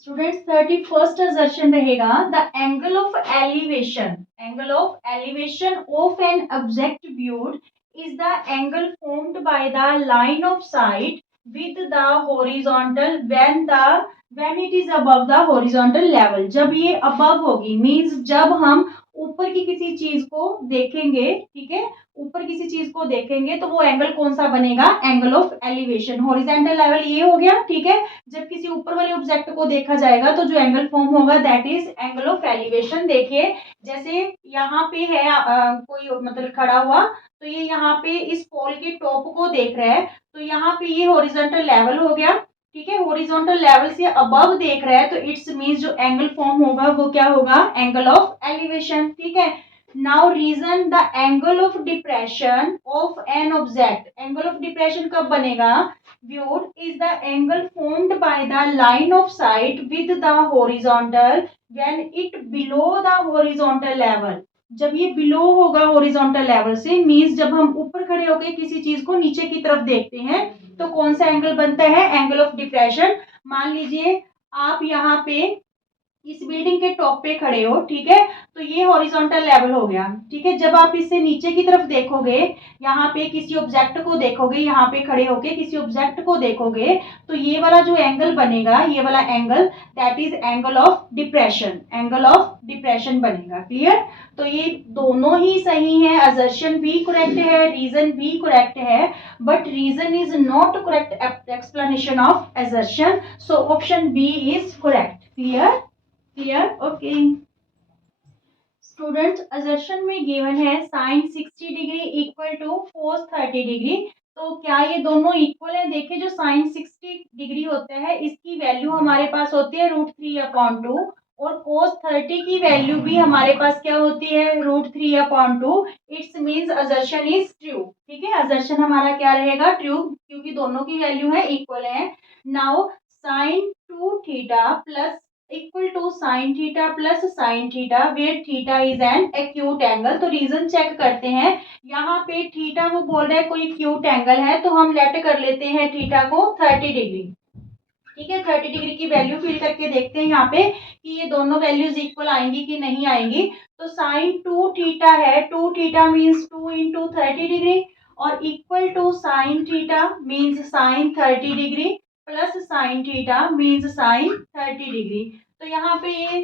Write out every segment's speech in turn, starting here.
Students 31st assertion रहेगा the angle of elevation of an object viewed is the angle formed by the line of site with the horizontal when it is above the horizontal level. जब ये above होगी means जब हम ऊपर की किसी चीज को देखेंगे, ठीक है, ऊपर किसी चीज को देखेंगे तो वो एंगल कौन सा बनेगा, angle of elevation. Horizontal level ये हो गया, ठीक है। जब किसी ऊपर वाले ऑब्जेक्ट को देखा जाएगा तो जो एंगल फॉर्म होगा that is angle of elevation. देखिए जैसे यहाँ पे है कोई मतलब खड़ा हुआ, तो ये यहाँ पे इस पोल के टॉप को देख रहा है, तो यहाँ पे ये हॉरिजॉन्टल लेवल हो गया, ठीक है। हॉरिजॉन्टल लेवल से अबव देख रहा है तो इट्स मींस जो एंगल फॉर्म होगा वो क्या होगा, एंगल ऑफ एलिवेशन, ठीक है। Now reason the angle of depression of an object. Angle of depression कब बनेगा, viewed is the angle formed by the line of sight with the horizontal when it below the horizontal level। जब ये below होगा horizontal level से means जब हम ऊपर खड़े होकर किसी चीज को नीचे की तरफ देखते हैं तो कौन सा एंगल बनता है, एंगल ऑफ डिप्रेशन। मान लीजिए आप यहाँ पे इस बिल्डिंग के टॉप पे खड़े हो, ठीक है, तो ये हॉरिजॉन्टल लेवल हो गया, ठीक है। जब आप इससे नीचे की तरफ देखोगे, यहाँ पे किसी ऑब्जेक्ट को देखोगे, यहाँ पे खड़े होके किसी ऑब्जेक्ट को देखोगे तो ये वाला जो एंगल बनेगा, ये वाला angle that is angle of depression, angle of depression बनेगा। क्लियर। तो ये दोनों ही सही है, असर्शन भी करेक्ट है, रीजन भी करेक्ट है, but reason is not correct explanation of assertion, so option B is correct. Clear. Clear, okay. Students assertion में गिवन है sine 60 degree equal to cos 30 degree. तो क्या ये दोनों इक्वल है? देखिए जो साइन 60 डिग्री होता है इसकी वैल्यू हमारे पास होती है √3/2 और कोस 30 की वैल्यू भी हमारे पास क्या होती है, √3/2। It's means assertion is true, ठीक है। असर्शन हमारा क्या रहेगा, ट्रू, क्योंकि दोनों की वैल्यू है इक्वल है। Now sine 2 theta plus equal to sine theta plus sine theta where theta is an acute angle. तो रीजन चेक करते हैं, यहाँ पे थीटा वो बोल रहा है कोई एक्यूट एंगल है तो हम लेट कर लेते हैं थीटा को 30 डिग्री, ठीक है। 30 डिग्री की वैल्यू फिल करके देखते हैं यहाँ पे कि ये दोनों वैल्यूज इक्वल आएंगी कि नहीं आएंगी। तो साइन 2 थीटा है, 2 थीटा मीन्स 2 इंटू 30 डिग्री और equal to sine theta means sine 30 degree plus sine theta means sine 30 degree. तो यहाँ पे ये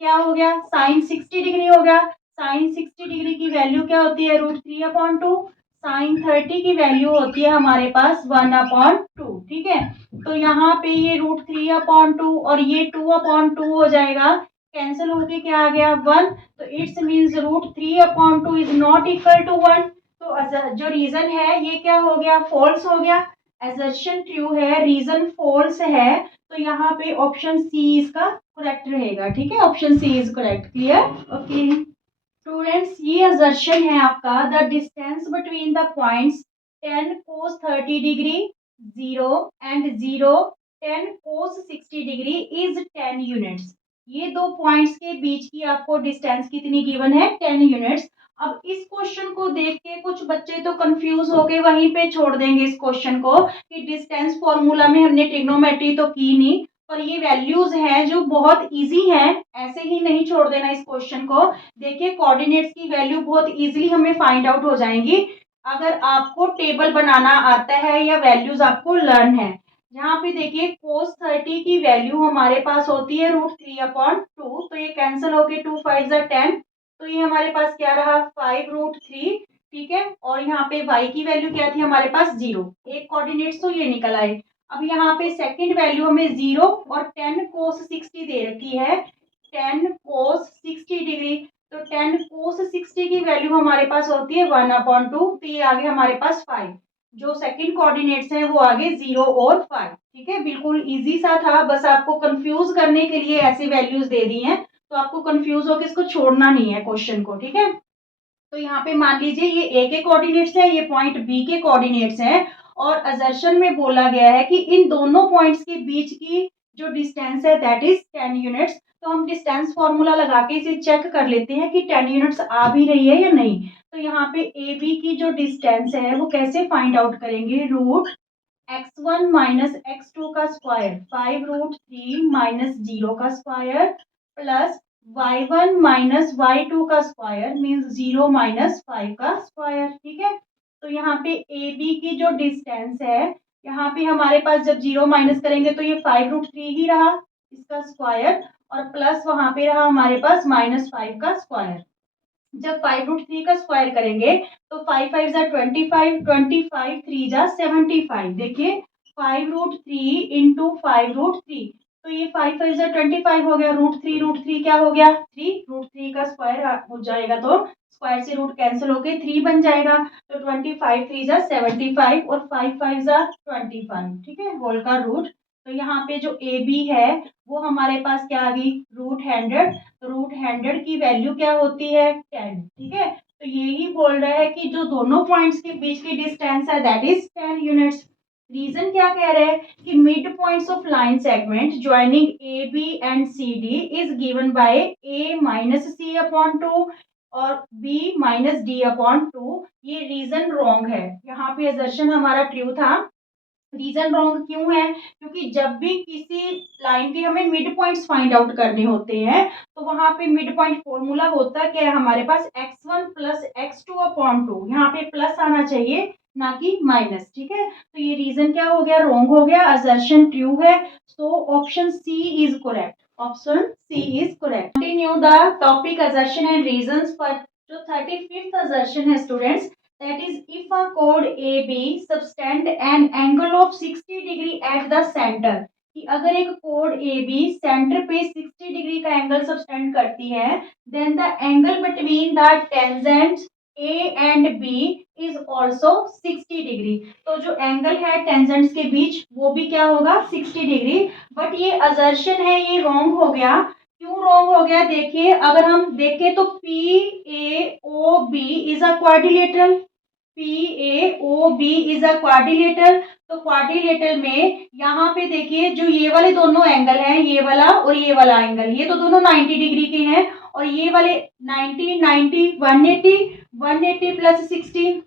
क्या हो गया, साइन 60 डिग्री हो गया। साइन 60 डिग्री की वैल्यू क्या होती है, √3/2। साइन 30 की वैल्यू होती है हमारे पास 1/2, ठीक है। तो यहाँ पे ये √3/2 और ये 2/2 हो जाएगा, कैंसिल होके क्या आ गया, 1। तो it's means √3/2 is not equal to 1। तो जो रीजन है ये क्या हो गया, फॉल्स हो गया। असर्शन ट्रू है, रीजन फॉल्स है, तो यहाँ पे ऑप्शन सी इसका करेक्ट रहेगा, ठीक है। Option C is correct. Clear, okay. Students ये असर्शन है आपका the distance between the points 10 cos 30 degree 0 and 0 10 cos 60 degree is 10 units. ये दो पॉइंट्स के बीच की आपको डिस्टेंस कितनी गिवन है, 10 यूनिट्स। अब इस क्वेश्चन को देख के कुछ बच्चे तो कंफ्यूज हो गए, वहीं पे छोड़ देंगे इस क्वेश्चन को कि डिस्टेंस फॉर्मूला में हमने ट्रिग्नोमेट्री तो की नहीं, पर ये वैल्यूज हैं जो बहुत इजी हैं, ऐसे ही नहीं छोड़ देना इस क्वेश्चन को। देखिए कोऑर्डिनेट्स की वैल्यू बहुत इजीली हमें फाइंड आउट हो जाएंगी अगर आपको टेबल बनाना आता है या वैल्यूज आपको लर्न है। यहाँ पे देखिए cos 30 की वैल्यू हमारे पास होती है √3/2, तो ये कैंसिल होके 2 5 10, तो ये हमारे पास क्या रहा 5√3, ठीक है। और यहाँ पे y की वैल्यू क्या थी हमारे पास 0, एक कोऑर्डिनेट्स तो ये निकल आए। अब यहाँ पे सेकंड वैल्यू हमें 0 और 10 cos 60 दे रखी है, 10 cos 60 डिग्री। तो 10 cos 60 की वैल्यू हमारे पास होती है 1/2, तो ये आगे हमारे पास 5। जो सेकंड कोऑर्डिनेट्स हैं वो आगे 0 और 5, ठीक है। बिल्कुल इजी सा था, बस आपको कंफ्यूज करने के लिए ऐसी वैल्यूज दे दी हैं, तो आपको कंफ्यूज होकर इसको छोड़ना नहीं है क्वेश्चन को, ठीक है। तो यहाँ पे मान लीजिए ये ए के कोऑर्डिनेट्स है, ये पॉइंट बी के कोऑर्डिनेट्स है, और असर्शन में बोला गया है कि इन दोनों पॉइंट्स के बीच की जो डिस्टेंस है दैट इज 10 यूनिट्स। तो हम डिस्टेंस फॉर्मूला लगा के इसे चेक कर लेते हैं कि 10 यूनिट्स आ भी रही है या नहीं। तो यहाँ पे ए बी की जो डिस्टेंस है वो कैसे फाइंड आउट करेंगे, x1 माइनस x2 का स्क्वायर 5√3 माइनस 0 का square plus y1 minus y2 का स्क्वायर मीन्स 0 माइनस 5 का स्क्वायर। ठीक है, तो यहाँ पे ए बी की जो डिस्टेंस है, यहाँ पे हमारे पास जब 0 माइनस करेंगे तो ये 5√3 ही रहा इसका स्क्वायर और प्लस वहां पे रहा हमारे पास -5 का स्क्वायर। जब 5√3 का स्क्वायर करेंगे तो 5 5 जा 25, 25 3 जा 75। देखिए 5√3 इंटू 5√3, तो ये 5 5 जा 25 हो गया, √3 क्या हो गया 3, √3 का स्क्वायर हो जाएगा तो स्क्वायर से रूट कैंसिल होके 3 बन जाएगा, तो 25 3 जा 75 और 5 5 जा 25। ठीक है, होल का रूट। तो यहाँ पे जो ए बी है वो हमारे पास क्या आ गई √100, तो √100 की वैल्यू क्या होती है 10। ठीक है, तो यही बोल रहा है कि जो दोनों पॉइंट्स के बीच की डिस्टेंस है दैट इज 10 यूनिट्स। रीजन क्या कह रहे हैं कि mid points of line segment joining A B and C D is given by a minus C upon 2 और b माइनस डी अपॉन 2। ये रीजन रॉन्ग है, यहाँ पे असर्शन हमारा ट्रू था। रीजन रॉन्ग क्यों है, क्योंकि जब भी किसी लाइन के हमें मिड पॉइंट्स फाइंड आउट करने होते हैं तो वहां पे मिड पॉइंट फॉर्मूला होता क्या है हमारे पास x1 प्लस x2 अपॉन 2, यहाँ पे प्लस आना चाहिए ना कि माइनस। ठीक है, तो ये रीजन क्या हो गया रॉन्ग हो गया, असर्शन ट्रू है, so option C is correct. Option C is correct. Continue the topic assertion and reasons for जो 35th assertion है स्टूडेंट्स, that is if a chord AB subtend an angle of 60 degree at the center, कि अगर एक code AB centre पे 60 degree का angle subtend करती है, then the angle between the tangents A and B is also 60 degree. तो जो angle है टेंजेंट्स के बीच वो भी क्या होगा 60 डिग्री। बट ये असर्शन है ये रॉन्ग हो गया। क्यों रॉन्ग हो गया, देखिए अगर हम देखें तो PAOB is a quadrilateral, PAOB is a quadrilateral. तो क्वाड्रिलेटरल में यहाँ पे देखिए जो ये वाले दोनों एंगल हैं, ये वाला और ये वाला एंगल, ये तो दोनों 90 डिग्री के हैं और ये वाले 90 90 180 180 प्लस 60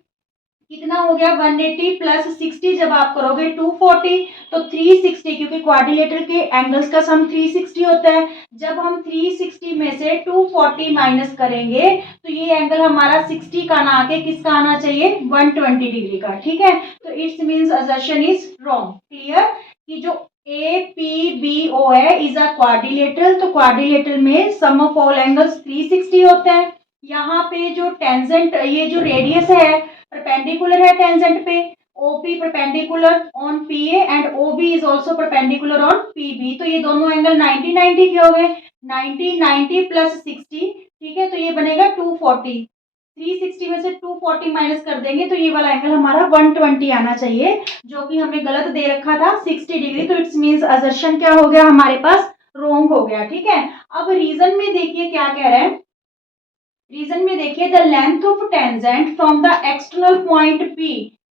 कितना हो गया 180 प्लस 60, जब आप करोगे 240 तो 360, क्योंकि क्वाड्रिलेटरल के एंगल्स का सम 360 होता है। जब हम 360 में से 240 माइनस करेंगे तो ये एंगल हमारा 60 का ना आके किसका आना चाहिए 120 डिग्री का। ठीक है, तो it's means assertion is wrong. Clear कि जो APBO है इज अ क्वाड्रिलेटरल, तो क्वाड्रिलेटरल में सम ऑफ ऑल एंगल्स 360 होते हैं। यहाँ पे जो टेंजेंट ये जो रेडियस है परपेंडिकुलर है टेंजेंट पे, OP perpendicular on PA and OB is also perpendicular on PB, तो ये दोनों एंगल 90 90 के हो गए, 90 90 प्लस 60। ठीक है, तो ये बनेगा 240, 360 में से 240 माइनस कर देंगे तो ये वाला एंगल हमारा 120 आना चाहिए, जो कि हमें गलत दे रखा था 60 डिग्री। तो इट्स मींस असर्शन क्या हो गया हमारे पास रॉन्ग हो गया। ठीक है, अब रीजन में देखिए क्या कह रहा है, रीजन में देखिए the length of tangent from the external point P,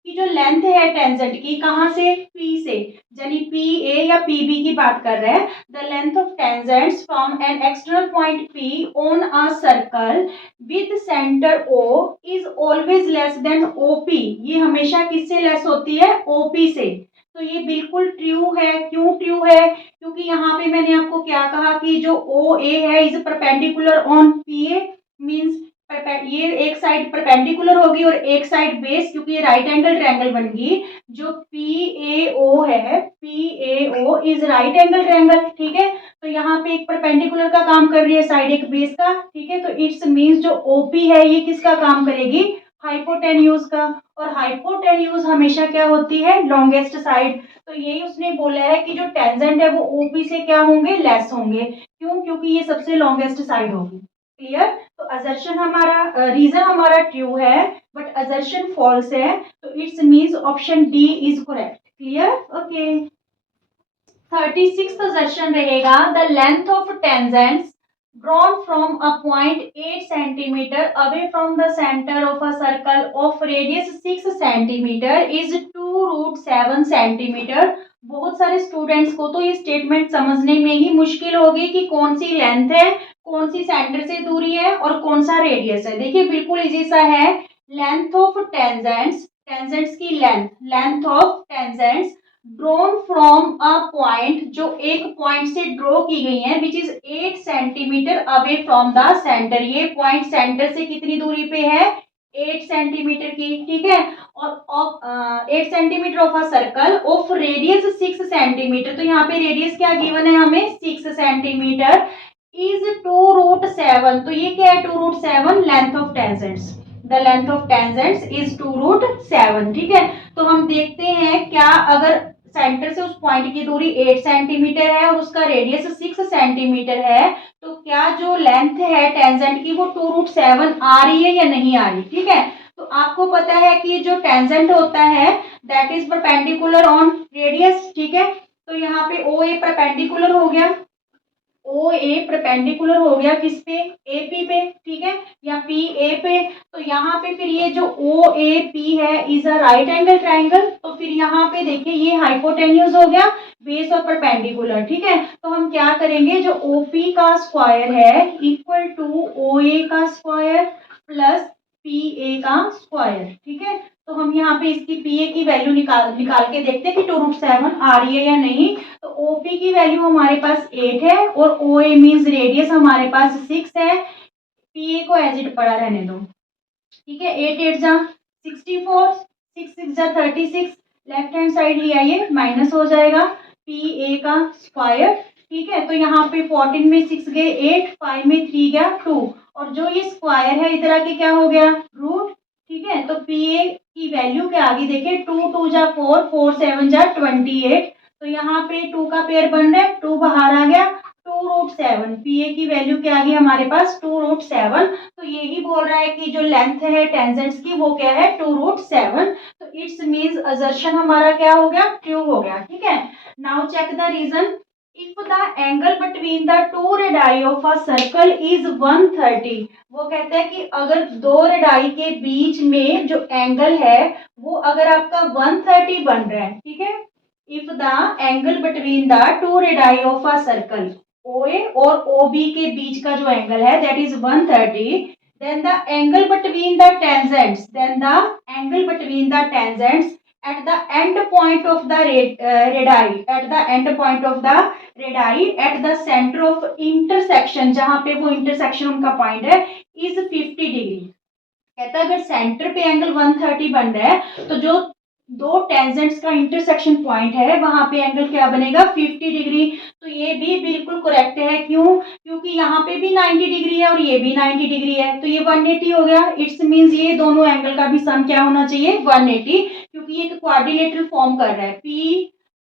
की जो लेंथ है टेंजेंट की कहां से P से, यानी PA या PB की बात कर रहे हैं। The length of tangents from an external point P on a circle with centre O is always less than OP, ये हमेशा किससे लेस होती है OP से। तो ये बिल्कुल ट्रू है। क्यों ट्रू है, क्योंकि यहाँ पे मैंने आपको क्या कहा कि जो OA है is perpendicular on PA, means ये एक साइड परपेंडिकुलर होगी और एक साइड बेस, क्योंकि ये राइट एंगल ट्रायंगल बन गई। जो PAO है PAO is right angle triangle. ठीक है, तो यहाँ पे एक परपेंडिकुलर का काम कर रही है साइड एक बेस का। ठीक है, तो इट्स मींस जो OP है ये किसका काम करेगी हाइपोटेन्यूज का, और हाइपोटेन्यूज हमेशा क्या होती है लॉन्गेस्ट साइड। तो यही उसने बोला है कि जो टेंजेंट है वो OP से क्या होंगे लेस होंगे। क्यों, क्योंकि ये सबसे लॉन्गेस्ट साइड होगी। क्लियर, तो असर्शन हमारा रीजन हमारा ट्रू है बट असर्शन फॉल्स है, तो it's means option D is correct. Clear, okay. 36th assertion रहेगा the length of tangents drawn from a point 8 centimeter away from the center of a circle of radius 6 centimeter is 2√7 centimeter। बहुत सारे students को तो ये statement समझने में ही मुश्किल होगी कि कौन सी लेंथ है, कौन सी सेंटर से दूरी है और कौन सा रेडियस है। देखिए बिल्कुल इजी सा है, लेंथ ऑफ टेंजेंट्स टेंजेंट्स की length of tangents drawn from a point, जो एक पॉइंट से ड्रॉ की गई है, which is 8 centimetre away from the centre. ये पॉइंट सेंटर से कितनी दूरी पे है? 8 सेंटीमीटर की, ठीक है। और 8 centimetre of a circle of radius 6 centimetre. तो यहाँ पे रेडियस क्या गिवन है हमें? 6 सेंटीमीटर इज 2√7। तो ये क्या है? 2√7 length of tangents. The length of tangents is 2√7, ठीक है। तो हम देखते हैं क्या, अगर सेंटर से उस पॉइंट की दूरी 8 सेंटीमीटर है और उसका रेडियस 6 सेंटीमीटर है, तो क्या जो लेंथ है टेंजेंट की वो 2√7 आ रही है या नहीं आ रही, ठीक है। तो आपको पता है कि जो टेंजेंट होता है that is perpendicular on radius, ठीक है। तो यहाँ पे ओ ए परपेंडिकुलर हो गया, ओ ए परपेंडिकुलर हो गया किस पे? ए पी पे, ठीक है, या पी ए पे। तो यहाँ पे फिर ये जो ओ ए पी है is a right angle triangle. तो फिर यहाँ पे देखिए ये हाइपोटेन्यूज हो गया, बेस और परपेंडिकुलर, ठीक है। तो हम क्या करेंगे, जो ओ पी का स्क्वायर है इक्वल टू ओ ए का स्क्वायर प्लस पी ए का स्क्वायर, ठीक है। तो हम यहाँ पे इसकी पी ए की वैल्यू निकाल निकाल के देखते हैं कि 2√7 आ रही है या नहीं। तो ओपी की वैल्यू हमारे पास 8 है और ओ ए मीन्स रेडियस हमारे पास 6 है। पी ए को एज इट पड़ा रहने दो, ठीक है। 8 8 जा 64, 6 6 जा 36, लेफ्ट हैंड साइड ले आइए, माइनस हो जाएगा पी ए का स्क्वायर, ठीक है। तो यहाँ पे 14 में 6 गए 8, 5 में 3 गया 2, और जो ये स्क्वायर है इधर आके क्या हो गया? रूट, ठीक है। तो पी ए की वैल्यू क्या आ गई? देखिए 2 2 जा 4, 4 7 जा 28। तो यहाँ पे 2 का पेयर बन रहा है, 2 बाहर आ गया, 2√7। पी ए की वैल्यू क्या आ गई हमारे पास? 2√7। तो यही बोल रहा है कि जो लेंथ है टेंजेंट्स की वो क्या है? 2√7। तो इट्स मीन्स असर्शन हमारा क्या हो गया? ट्रू हो गया, ठीक है। Now check the reason. If the angle between the two radii of a circle is 130, वो कहता है कि अगर दो रेडाई के बीच में जो एंगल है वो अगर आपका 130 बन रहा है, ठीक है। If the angle between the two radii of a circle, OA और OB के बीच का जो एंगल है that is 130, then the angle between the tangents, then the angle between the tangents at the end point of the radii, at the end point of the radii at the center of intersection, जहां पे वो intersection उनका point है, is 50 degree. कहता है अगर centre पे angle 130 बन रहा है तो जो दो टेंजेंट्स का इंटरसेक्शन पॉइंट है वहां पे एंगल क्या बनेगा? 50 डिग्री। तो ये भी बिल्कुल करेक्ट है, क्यों? क्योंकि यहाँ पे भी 90 डिग्री है और ये भी 90 डिग्री है, तो ये 180 हो गया। इट्स मींस ये दोनों एंगल का भी सम क्या होना चाहिए? 180, क्योंकि ये एक क्वाड्रिलेटरल फॉर्म कर रहा है।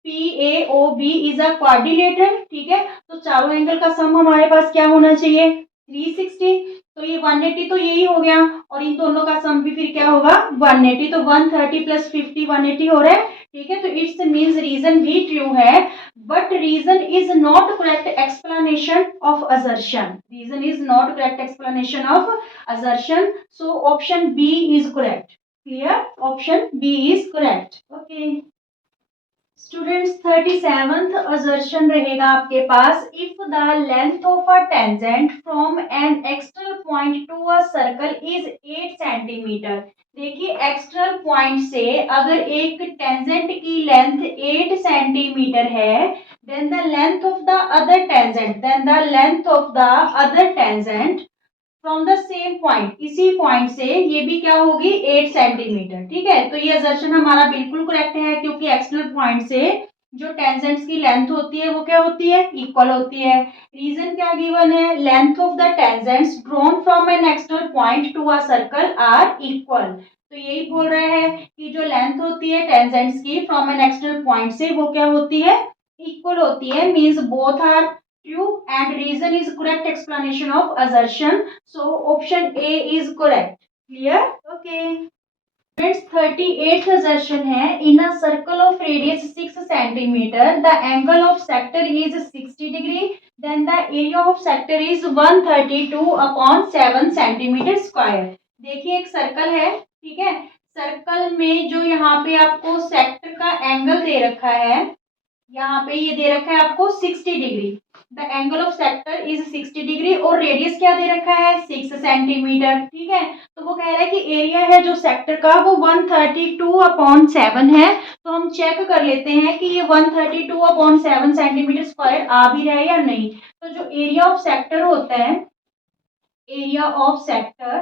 P A O B is a quadrilateral, ठीक है। तो चारों एंगल का सम हमारे पास क्या होना चाहिए? 360। तो ये 180 तो यही हो गया, और इन दोनों का सम भी फिर क्या होगा? 180। तो 130 प्लस 50 180 हो रहा है, ठीक है। तो इट्स मीन्स रीजन भी ट्रू है, but reason is not correct explanation of assertion. Reason is not correct explanation of assertion, so option B is correct. Clear? Option B is correct. Okay students, 37th assertion रहेगा आपके पास। If the length of a tangent from an external point to a circle is 8 centimetre. देखिए external point से अगर एक tangent की length 8 centimetre है, then the length of the other tangent, then the length of the other tangent from the same point, इसी point से ये भी क्या होगी? 8 सेंटीमीटर, ठीक है। तो ये असर्शन हमारा बिल्कुल करेक्ट है, क्योंकि एक्सटर्नल पॉइंट से जो टेंजेंट्स की लेंथ होती है वो क्या होती है? इक्वल होती है। रीजन क्या गिवन है? Length of the tangents drawn from an external point to a circle are equal. तो यही बोल रहा है कि जो लेंथ होती है टेंजेंट्स की फ्रॉम एन एक्सटर्नल पॉइंट से वो क्या होती है? इक्वल होती है। Means both are true and reason is correct explanation of assertion, so option A is correct. Clear? Okay friends, 38th assertion है, in a circle of radius 6 centimeter the angle of sector is 60 degree, then the area of sector is 132 upon 7 centimeter square। देखिए एक circle है, ठीक है। Circle में जो यहाँ पे आपको सेक्टर का एंगल दे रखा है यहाँ पे ये दे रखा है आपको 60 degree, the angle of sector is 60 degree और रेडियस क्या दे रखा है 6 सेंटीमीटर। ठीक है, तो वो कह रहा है कि एरिया है जो सेक्टर का वो 132/7 है। तो हम चेक कर लेते हैं कि ये 132/7 सेंटीमीटर स्क्वायर आ भी रहा है या नहीं। तो जो एरिया ऑफ सेक्टर होता है, एरिया ऑफ सेक्टर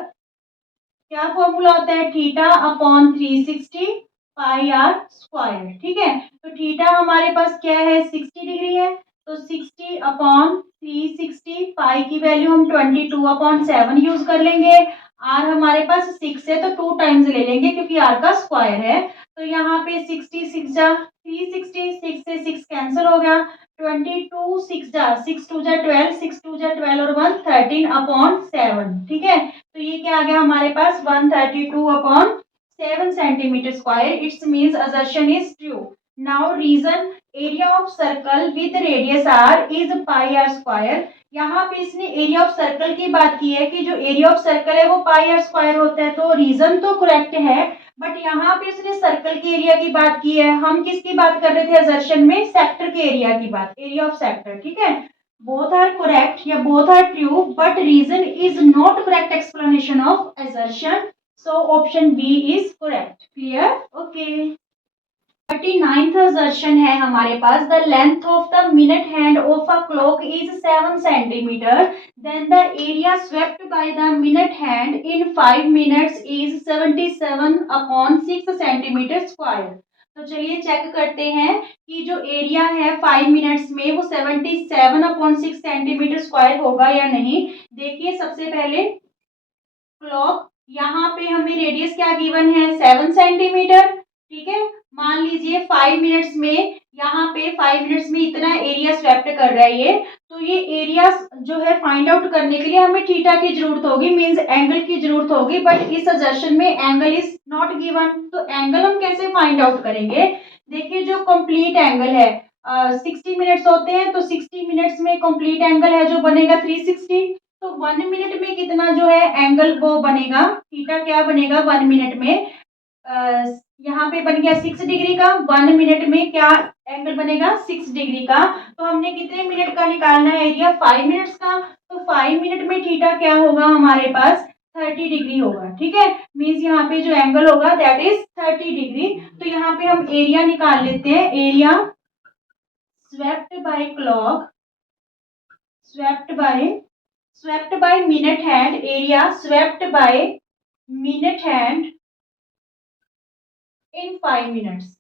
क्या फॉर्मूला होता है, θ/360 पाई आर स्क्वायर। ठीक है, तो थीटा हमारे पास क्या है 60 डिग्री है, तो 60/360 पाई की वैल्यू हम 22/7 यूज कर लेंगे। आर हमारे पास 6 है तो 2 टाइम्स ले लेंगे क्योंकि आर का स्क्वायर है। तो यहाँ पे 60 6 जा 360, 6 से 6 कैंसिल हो गया, 22 6 जा 6 2 जा 12, 6 2 जा 12 और 1 13/7। ठीक है, तो ये क्या आ गया हमारे पास 132/7 centimetre square. It's means assertion is true. Now reason area of circle with radius R is pi R square. यहाँ पे इसने एरिया ऑफ सर्कल की बात की है कि जो एरिया ऑफ सर्कल है वो पाई आर स्क्वायर होता है, तो रीजन तो करेक्ट है, बट यहाँ पे इसने सर्कल के एरिया की बात की है। हम किसकी बात कर रहे थे असर्शन में, सेक्टर के एरिया की बात, एरिया ऑफ सेक्टर। ठीक है, both are correct या both are true but reason is not correct explanation of assertion, so option B is correct. Clear? Okay. 39th assertion है हमारे पास, the length of the minute hand of a clock is 7 centimeter, then the area swept by the minute hand in 5 minutes is 77/6 centimeter square. तो चलिए check करते हैं कि जो area है 5 minutes में वो 77/6 सेंटीमीटर स्क्वायर होगा या नहीं। देखिए सबसे पहले क्लॉक, यहाँ पे हमें रेडियस क्या गिवन है 7 सेंटीमीटर। ठीक है, मान लीजिए 5 मिनट्स में, यहाँ पे 5 मिनट्स में इतना एरिया स्वेप्ट कर रहा है ये, तो ये एरिया जो है फाइंड आउट करने के लिए हमें थीटा की जरूरत होगी, मींस एंगल की जरूरत होगी, बट इस सजेशन में एंगल इज नॉट गिवन। तो एंगल हम कैसे फाइंड आउट करेंगे, देखिए जो कंप्लीट एंगल है 60 मिनट्स होते हैं, तो 60 मिनट्स में कंप्लीट एंगल है जो बनेगा 360, तो 1 मिनट में कितना जो है एंगल वो बनेगा, थीटा क्या बनेगा 1 मिनट में, यहाँ पे बन गया 6 डिग्री का, 1 मिनट में क्या एंगल बनेगा 6 डिग्री का। तो हमने कितने मिनट का निकालना है एरिया 5 मिनट्स का, तो 5 मिनट में थीटा क्या होगा हमारे पास 30 डिग्री होगा। ठीक है, मीन्स यहाँ पे जो एंगल होगा दैट इज 30 डिग्री। तो यहाँ पे हम एरिया निकाल लेते हैं, area swept by clock, swept by minute hand, area swept by minute hand in 5 minutes।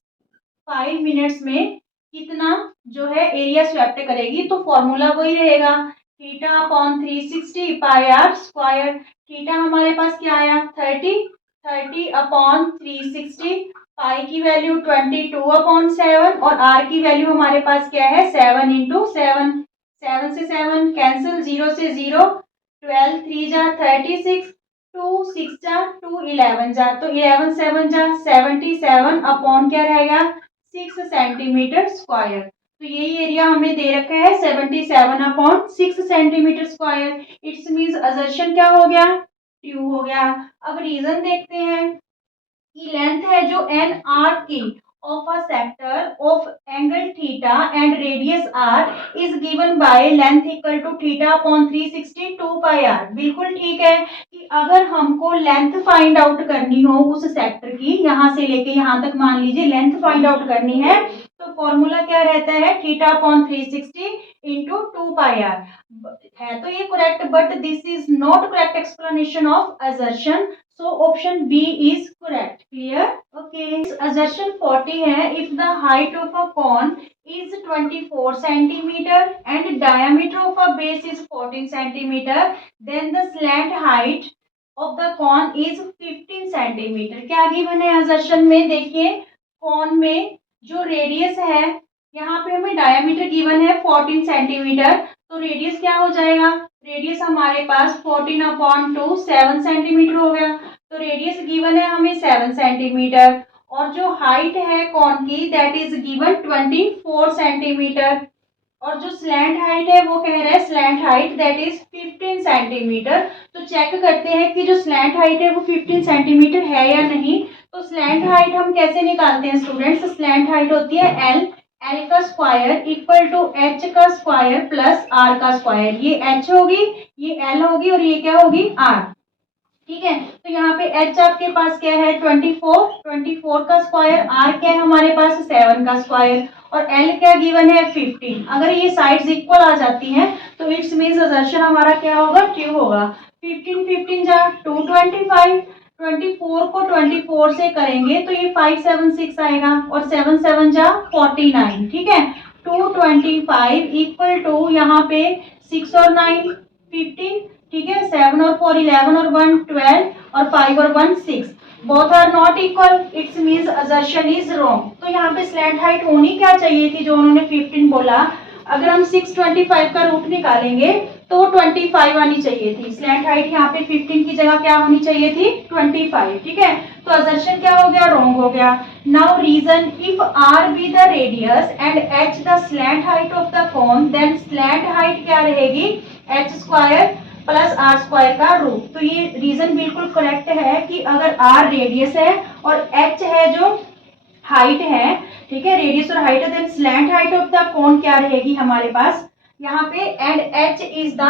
5 minutes में कितना जो है एरिया स्वेप्ट करेगी, तो फॉर्मूला वही रहेगा θ/360 पाई आर स्क्वायर। थीटा हमारे पास क्या आया 30/360, पाई की वैल्यू 22/7 और आर की वैल्यू हमारे पास क्या है 7 × 7, 7 से 7 कैंसिल, 0 से 0, 12 3 जा 36, 2 6 जा 2 11 जा, तो 11 7 जा 77 अपॉन क्या रहेगा 6 सेंटीमीटर स्क्वायर। तो यही एरिया हमें दे रखा है 77/6 centimetre square. It's means assertion क्या हो गया ट्रू हो गया। अब रीजन देखते हैं कि लेंथ है जो एन आर की of a sector of angle theta and radius r is given by length equal to θ/360 2 pi r। बिल्कुल ठीक है कि अगर हमको लेंथ फाइंड आउट करनी हो उस सेक्टर की, यहाँ से लेके यहाँ तक मान लीजिए लेंथ फाइंड आउट करनी है, तो फॉर्मूला क्या रहता है θ/360 × 2 pi r। है तो ये correct, but this is not correct explanation of assertion, so option B is correct. Clear? Okay. Assertion 40 है, if the height of a cone is 24 centimeter and diameter of a base is 14 centimeter, then the slant height of the cone is 15 centimeter। क्या given है assertion में, देखिए cone में जो radius है, यहाँ पे हमें डायमीटर गिवन है 14 सेंटीमीटर, तो रेडियस क्या हो जाएगा, रेडियस हमारे पास 14/2 7 सेंटीमीटर हो गया, तो रेडियस गिवन है हमें 7 सेंटीमीटर, और जो हाइट है कॉन की दैट इज गिवन 24 सेंटीमीटर, और जो स्लैंट हाइट है वो कह रहा है slant height that is 15 centimetre. तो चेक करते हैं कि जो स्लैंट हाइट है वो 15 सेंटीमीटर है या नहीं। तो स्लैंट हाइट हम कैसे निकालते हैं स्टूडेंट्स, स्लैंट हाइट होती है एल एल का स्क्वायर इक्वल टू एच का स्क्वायर प्लस आर का स्क्वायर। ये एच होगी, ये एल होगी और ये क्या होगी आर। ठीक है, तो यहाँ पे एच आपके पास क्या है 24 का स्क्वायर, आर क्या है हमारे पास 7 का स्क्वायर और एल क्या गिवन है 15। अगर ये साइड्स इक्वल आ जाती हैं तो इट्स मींस असर्शन हमारा क्या होगा ट्रू होगा। 15 15 जा 225, 24 को 24 से करेंगे तो ये 576 आएगा और 7 7 जा 49। ठीक है, 225 इक्वल टू यहाँ पे 6 और 9 15। ठीक है, 7 और 4 11 और 1 12 और 5 और 1 6। Both are not equal, it's means assertion is wrong. तो यहाँ पे स्लैंट हाइट होनी क्या चाहिए थी जो उन्होंने 15 बोला। अगर हम 625 का रूट निकालेंगे तो 25 आनी चाहिए थी। स्लैंट हाइट यहाँ पे 15 की जगह क्या होनी चाहिए थी 25। ठीक है, तो असर्शन क्या हो गया रॉन्ग हो गया। Now reason, if R be the radius and H the slant height of the cone, then slant height क्या रहेगी H square plus R square का रूट। तो ये रीजन बिल्कुल करेक्ट है कि अगर आर रेडियस है और एच है जो हाइट है, ठीक है रेडियस और हाइट है, then slant height of the cone क्या रहेगी हमारे पास यहाँ पे, and H is the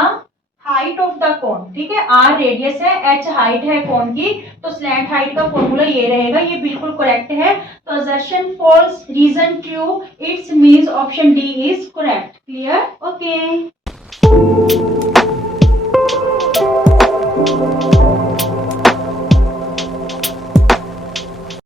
height of the cone. ठीक है, आर रेडियस है, एच हाइट है कोन की, तो स्लैंट हाइट का फॉर्मूला ये रहेगा। ये बिल्कुल करेक्ट है। तो assertion false, reason true, it's means option D is correct. Clear? Okay.